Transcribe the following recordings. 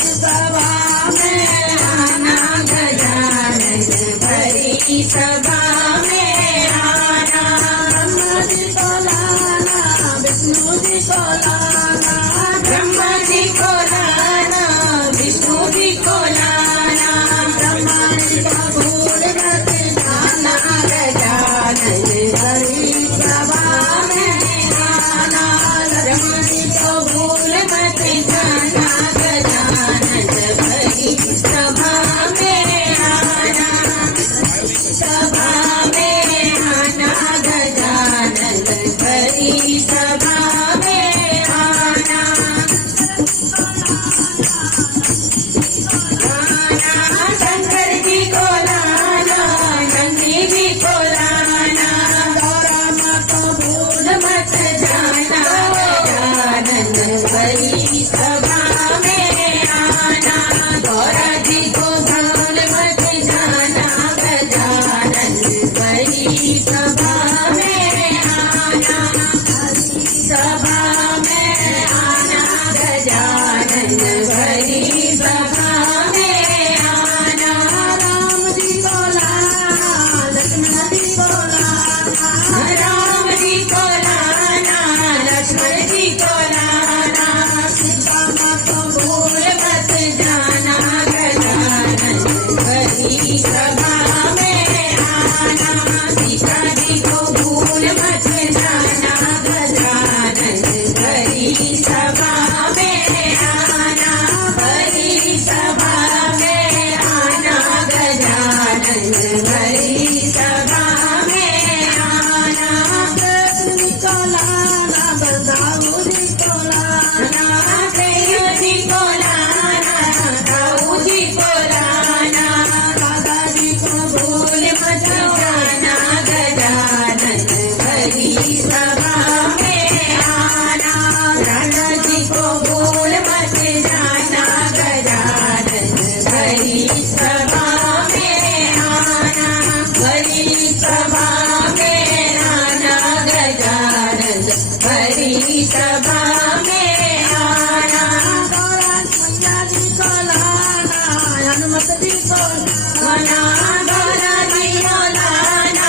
सभा में आना गजानन भरी सभा में आना। ब्रह्मा जी को लाना विष्णु जी को लाना, ब्रह्मा जी को लाना विष्णु जी को लाना। ब्रह्मा जी को भूल मत जाना गजानन भरी सभा में आना। ब्रह्मा जी को भूल मत जाना गजानन भरी सभा में आना। सभा में आना गजानन भरी सभा में आना। शंकर जी को लाना नंदी जी को लाना। गौरा माँ को भूल मत जाना गजानन भरी सभा में आना। गौरा जी को भूल मत जाना गजानन भरी सभा में आना। सभा में आना गजानन भरी सभा में आना। राम जी को लाना लक्ष्मण जी को लाना, राम जी को लाना लक्ष्मण जी को लाना। सीता माँ को भूल मत जाना गजानन भरी सभा में आना। सीता जी को भूल मत जाना गजानन भरी सभा में आना। भरी सभा में आना गजानन भरी सभा में आना। कृष्ण जी को लाना बलदाऊ जी को लाना, कृष्ण जी को लाना दाऊ जी को लाना। राधा जी को भूल मत जाना गजानन भरी सभा में आना। राधा जी को भूल मत जाना गजानन भरी सभा में आना। भरी सभा में आना गजानन भरी सभा में आना। गौरा मैया जी को लाना हनुमत जी को लाना। गौरा जी को लाना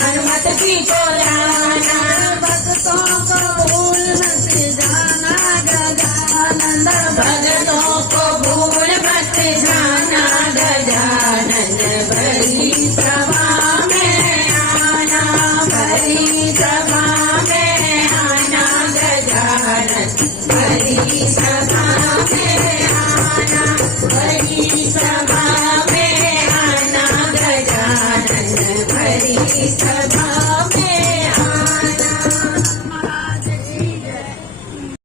हनुमत जी को लाना। भक्तों को भूल मत जाना गजानन, भक्तों को भूल मत जाना गजानन भरी सभा में आना। भरी सभा में आना गजानन भरी सभा में आना। भरी सभा में आना गजानन भरी सभा